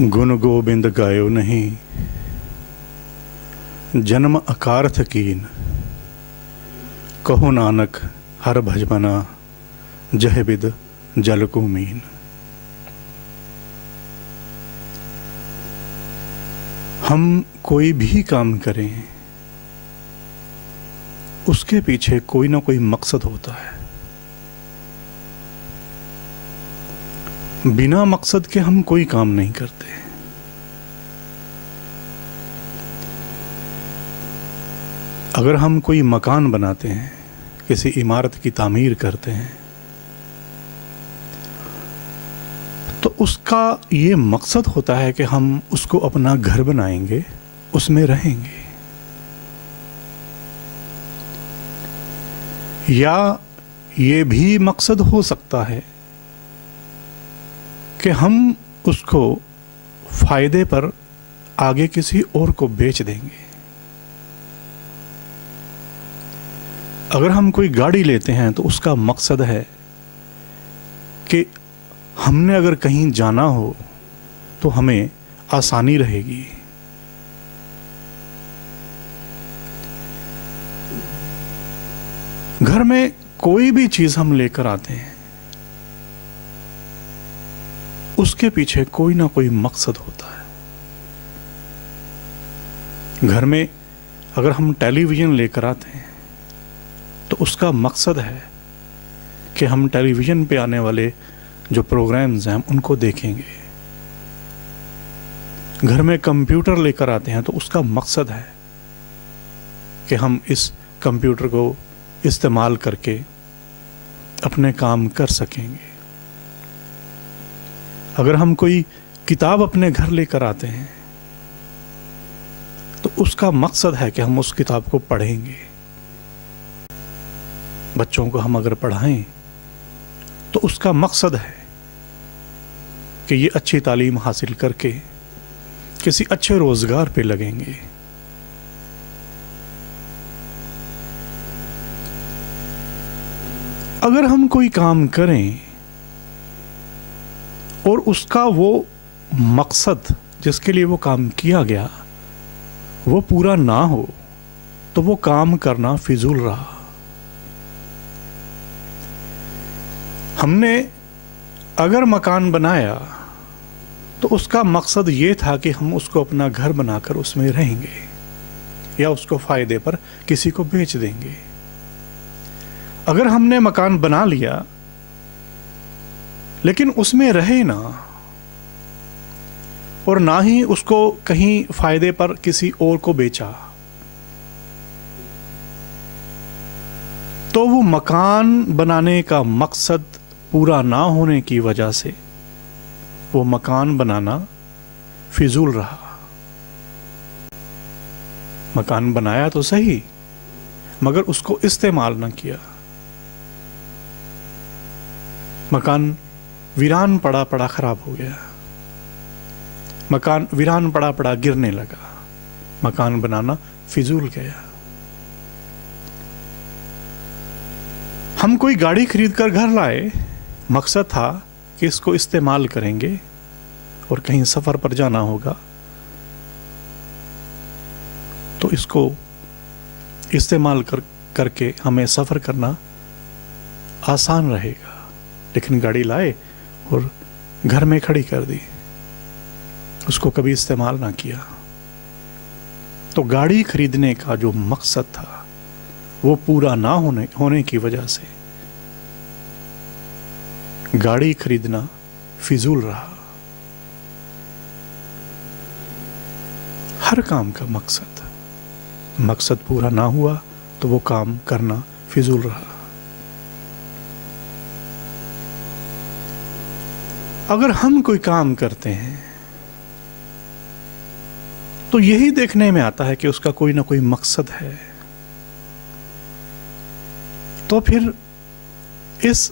गुण गोबिंद गायो नहीं, जन्म अकारथ कीन। कहो नानक हर भजमना, जह बिद जल को मीन। हम कोई भी काम करें, उसके पीछे कोई ना कोई मकसद होता है। बिना मकसद के हम कोई काम नहीं करते। अगर हम कोई मकान बनाते हैं, किसी इमारत की तामीर करते हैं, तो उसका ये मकसद होता है कि हम उसको अपना घर बनाएंगे, उसमें रहेंगे। या ये भी मकसद हो सकता है कि हम उसको फायदे पर आगे किसी और को बेच देंगे। अगर हम कोई गाड़ी लेते हैं तो उसका मकसद है कि हमने अगर कहीं जाना हो तो हमें आसानी रहेगी। घर में कोई भी चीज हम लेकर आते हैं, उसके पीछे कोई ना कोई मकसद होता है। घर में अगर हम टेलीविजन लेकर आते हैं तो उसका मकसद है कि हम टेलीविजन पे आने वाले जो प्रोग्राम्स हैं उनको देखेंगे। घर में कंप्यूटर लेकर आते हैं तो उसका मकसद है कि हम इस कंप्यूटर को इस्तेमाल करके अपने काम कर सकेंगे। अगर हम कोई किताब अपने घर लेकर आते हैं तो उसका मकसद है कि हम उस किताब को पढ़ेंगे। बच्चों को हम अगर पढ़ाएं तो उसका मकसद है कि ये अच्छी तालीम हासिल करके किसी अच्छे रोजगार पे लगेंगे। अगर हम कोई काम करें और उसका वो मकसद जिसके लिए वो काम किया गया वो पूरा ना हो तो वो काम करना फिजूल रहा। हमने अगर मकान बनाया तो उसका मकसद ये था कि हम उसको अपना घर बनाकर उसमें रहेंगे या उसको फायदे पर किसी को बेच देंगे। अगर हमने मकान बना लिया लेकिन उसमें रहे ना और ना ही उसको कहीं फायदे पर किसी और को बेचा, तो वो मकान बनाने का मकसद पूरा ना होने की वजह से वो मकान बनाना फिजूल रहा। मकान बनाया तो सही मगर उसको इस्तेमाल ना किया। मकान वीरान पड़ा पड़ा खराब हो गया। मकान वीरान पड़ा पड़ा गिरने लगा। मकान बनाना फिजूल गया। हम कोई गाड़ी खरीद कर घर लाए, मकसद था कि इसको इस्तेमाल करेंगे और कहीं सफर पर जाना होगा तो इसको इस्तेमाल करके हमें सफर करना आसान रहेगा। लेकिन गाड़ी लाए और घर में खड़ी कर दी, उसको कभी इस्तेमाल ना किया, तो गाड़ी खरीदने का जो मकसद था वो पूरा ना होने की वजह से गाड़ी खरीदना फिजूल रहा। हर काम का मकसद पूरा ना हुआ तो वो काम करना फिजूल रहा। अगर हम कोई काम करते हैं तो यही देखने में आता है कि उसका कोई ना कोई मकसद है, तो फिर इस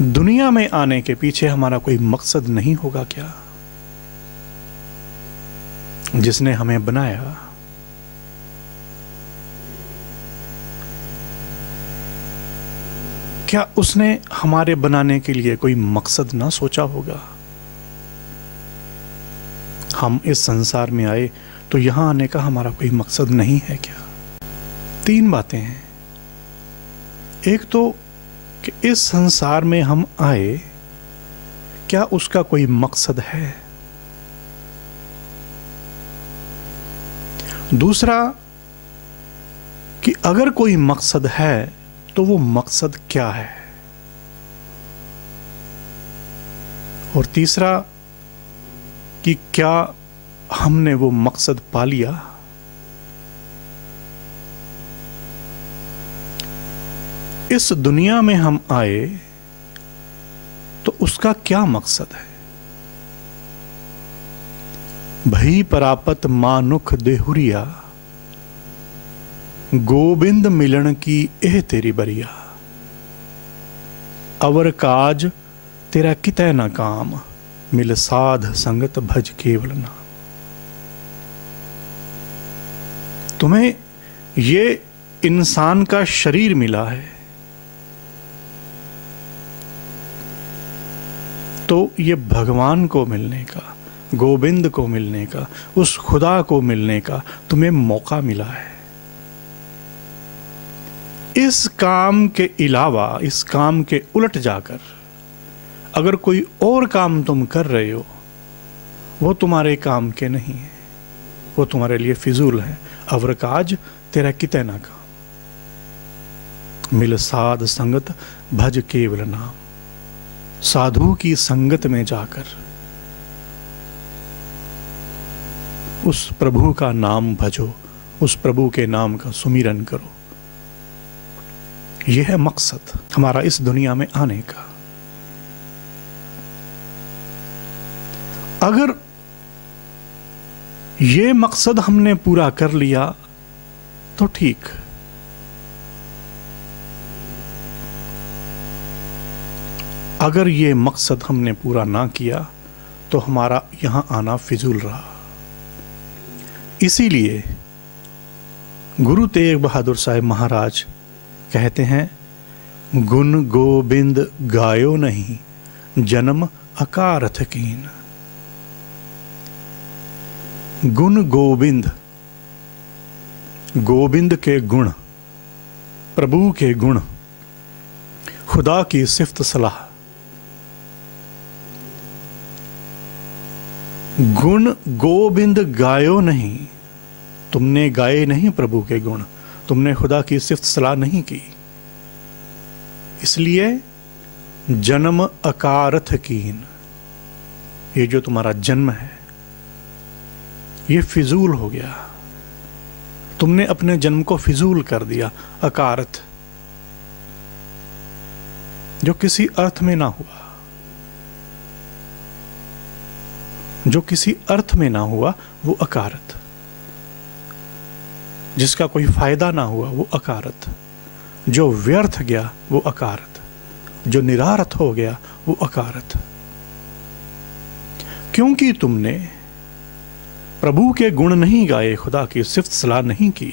दुनिया में आने के पीछे हमारा कोई मकसद नहीं होगा क्या? जिसने हमें बनाया क्या उसने हमारे बनाने के लिए कोई मकसद ना सोचा होगा? हम इस संसार में आए तो यहां आने का हमारा कोई मकसद नहीं है क्या? 3 बातें हैं। एक तो कि इस संसार में हम आए, क्या उसका कोई मकसद है? दूसरा कि अगर कोई मकसद है तो वो मकसद क्या है? और तीसरा कि क्या हमने वो मकसद पा लिया? इस दुनिया में हम आए तो उसका क्या मकसद है? भई परापत मानुख देहुरिया, गोविंद मिलन की एह तेरी बरिया। अवर काज तेरा कितै न काम, मिल साध संगत भज केवल नाम। तुम्हें ये इंसान का शरीर मिला है तो ये भगवान को मिलने का, गोविंद को मिलने का, उस खुदा को मिलने का तुम्हें मौका मिला है। इस काम के अलावा, इस काम के उलट जाकर अगर कोई और काम तुम कर रहे हो, वो तुम्हारे काम के नहीं है, वो तुम्हारे लिए फिजूल है। अवर काज तेरा कितै ना काम, मिल साध संगत भज केवल नाम। साधु की संगत में जाकर उस प्रभु का नाम भजो, उस प्रभु के नाम का सुमिरन करो। यह है मकसद हमारा इस दुनिया में आने का। अगर ये मकसद हमने पूरा कर लिया तो ठीक, अगर ये मकसद हमने पूरा ना किया तो हमारा यहां आना फिजूल रहा। इसीलिए गुरु तेग बहादुर साहिब महाराज कहते हैं, गुण गोबिंद गायो नहीं, जन्म अकारथ कीन। गुण गोविंद, गोविंद के गुण, प्रभु के गुण, खुदा की सिफ्त सलाह। गुण गोविंद गायो नहीं, तुमने गाए नहीं प्रभु के गुण, तुमने खुदा की सिफ्त सलाह नहीं की, इसलिए जन्म अकारथ कीन। ये जो तुम्हारा जन्म है ये फिजूल हो गया, तुमने अपने जन्म को फिजूल कर दिया। अकारथ, जो किसी अर्थ में ना हुआ, जो किसी अर्थ में ना हुआ वो अकारथ, जिसका कोई फायदा ना हुआ वो अकारथ, जो व्यर्थ गया वो अकारथ, जो निरार्थ हो गया वो अकारथ। क्योंकि तुमने प्रभु के गुण नहीं गाए, खुदा की सिफ्त सलाह नहीं की,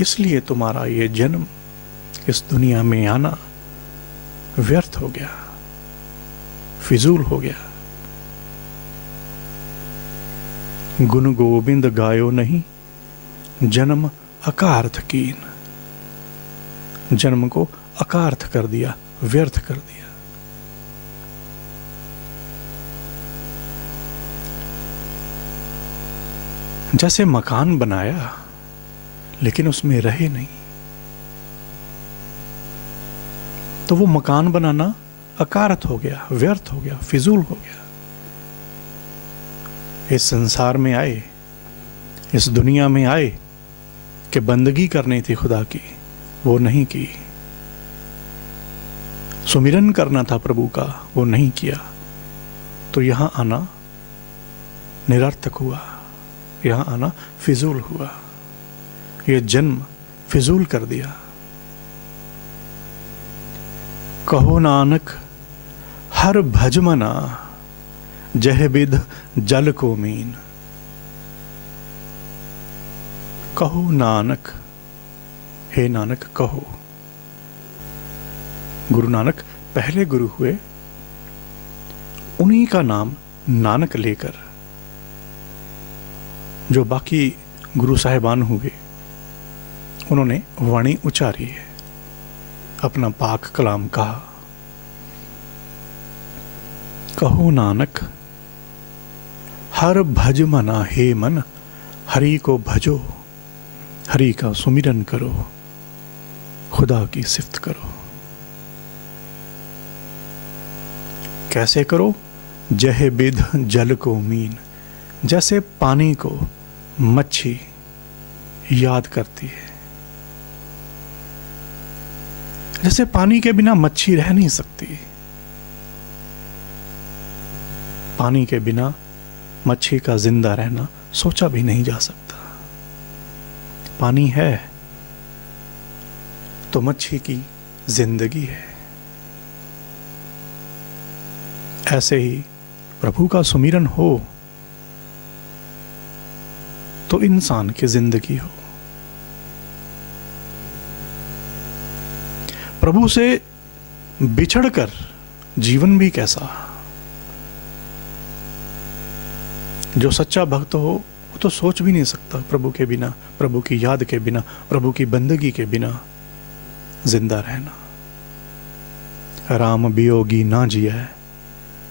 इसलिए तुम्हारा ये जन्म, इस दुनिया में आना व्यर्थ हो गया, फिजूल हो गया। गुण गोविंद गायो नहीं, जन्म अकारथ कीन। जन्म को अकारथ कर दिया, व्यर्थ कर दिया। जैसे मकान बनाया लेकिन उसमें रहे नहीं, तो वो मकान बनाना अकारथ हो गया, व्यर्थ हो गया, फिजूल हो गया। इस संसार में आए, इस दुनिया में आए कि बंदगी करनी थी खुदा की, वो नहीं की। सुमिरन करना था प्रभु का, वो नहीं किया, तो यहां आना निरर्थक हुआ, यहां आना फिजूल हुआ। ये जन्म फिजूल कर दिया। कहो नानक हर भजमना, जह बिध जल को मीन। कहो नानक, हे नानक कहो। गुरु नानक पहले गुरु हुए, उन्हीं का नाम नानक लेकर जो बाकी गुरु साहिबान हुए, उन्होंने वाणी उचारी है, अपना पाक कलाम कहा। कहो नानक हर भज मना, हे मन हरि को भजो, हरि का सुमिरन करो, खुदा की सिफ्त करो। कैसे करो? जह बिध जल को मीन, जैसे पानी को मच्छी याद करती है। जैसे पानी के बिना मच्छी रह नहीं सकती, पानी के बिना मच्छी का जिंदा रहना सोचा भी नहीं जा सकता। पानी है तो मच्छी की जिंदगी है। ऐसे ही प्रभु का सुमिरन हो तो इंसान की जिंदगी हो। प्रभु से बिछड़कर जीवन भी कैसा। जो सच्चा भक्त हो वो तो सोच भी नहीं सकता प्रभु के बिना, प्रभु की याद के बिना, प्रभु की बंदगी के बिना जिंदा रहना। राम वियोगी ना जिया,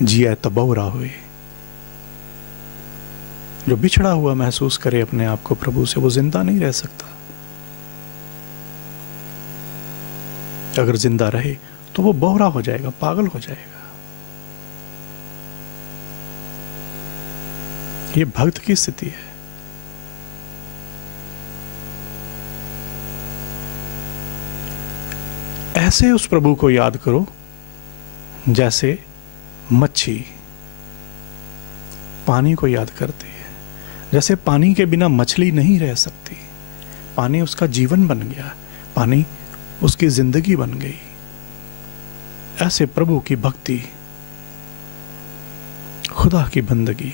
जिया तबौरा हुए। जो बिछड़ा हुआ महसूस करे अपने आप को प्रभु से, वो जिंदा नहीं रह सकता। अगर जिंदा रहे तो वो बोहरा हो जाएगा, पागल हो जाएगा। ये भक्त की स्थिति है। ऐसे उस प्रभु को याद करो जैसे मच्छी पानी को याद करती है। जैसे पानी के बिना मछली नहीं रह सकती, पानी उसका जीवन बन गया, पानी उसकी जिंदगी बन गई। ऐसे प्रभु की भक्ति, खुदा की बंदगी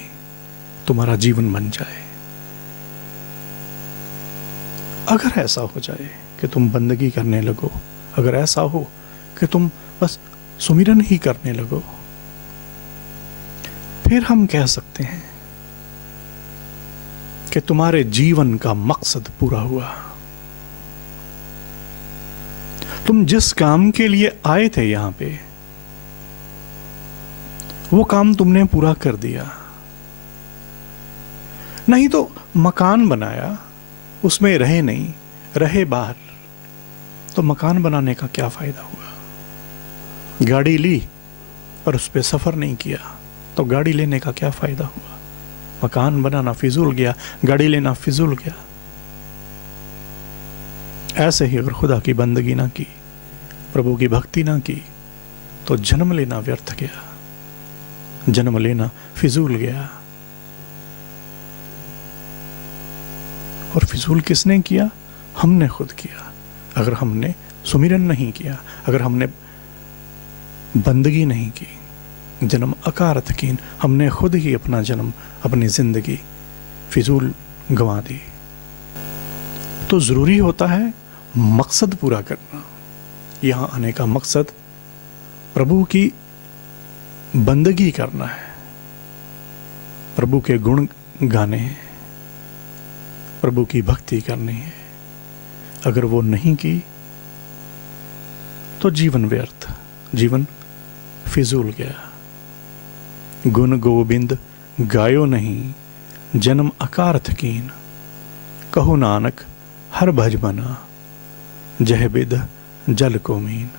तुम्हारा जीवन बन जाए। अगर ऐसा हो जाए कि तुम बंदगी करने लगो, अगर ऐसा हो कि तुम बस सुमिरन ही करने लगो, फिर हम कह सकते हैं कि तुम्हारे जीवन का मकसद पूरा हुआ। तुम जिस काम के लिए आए थे यहां पे, वो काम तुमने पूरा कर दिया। नहीं तो मकान बनाया, उसमें रहे नहीं, रहे बाहर, तो मकान बनाने का क्या फायदा हुआ। गाड़ी ली पर उस पर सफर नहीं किया, तो गाड़ी लेने का क्या फायदा हुआ। मकान बनाना फिजूल गया, गाड़ी लेना फिजूल गया। ऐसे ही अगर खुदा की बंदगी ना की, प्रभु की भक्ति ना की, तो जन्म लेना व्यर्थ गया, जन्म लेना फिजूल गया। और फिजूल किसने किया? हमने खुद किया। अगर हमने सुमिरन नहीं किया, अगर हमने बंदगी नहीं की, जन्म अकारत कीन, हमने खुद ही अपना जन्म, अपनी जिंदगी फिजूल गंवा दी। तो जरूरी होता है मकसद पूरा करना। यहां आने का मकसद प्रभु की बंदगी करना है, प्रभु के गुण गाने हैं, प्रभु की भक्ति करनी है। अगर वो नहीं की तो जीवन व्यर्थ, जीवन फिजूल गया। गुण गोविंद गायो नहीं, जन्म अकारथ कीन, कहो नानक हर भज मना, जह बिद जल को मीन।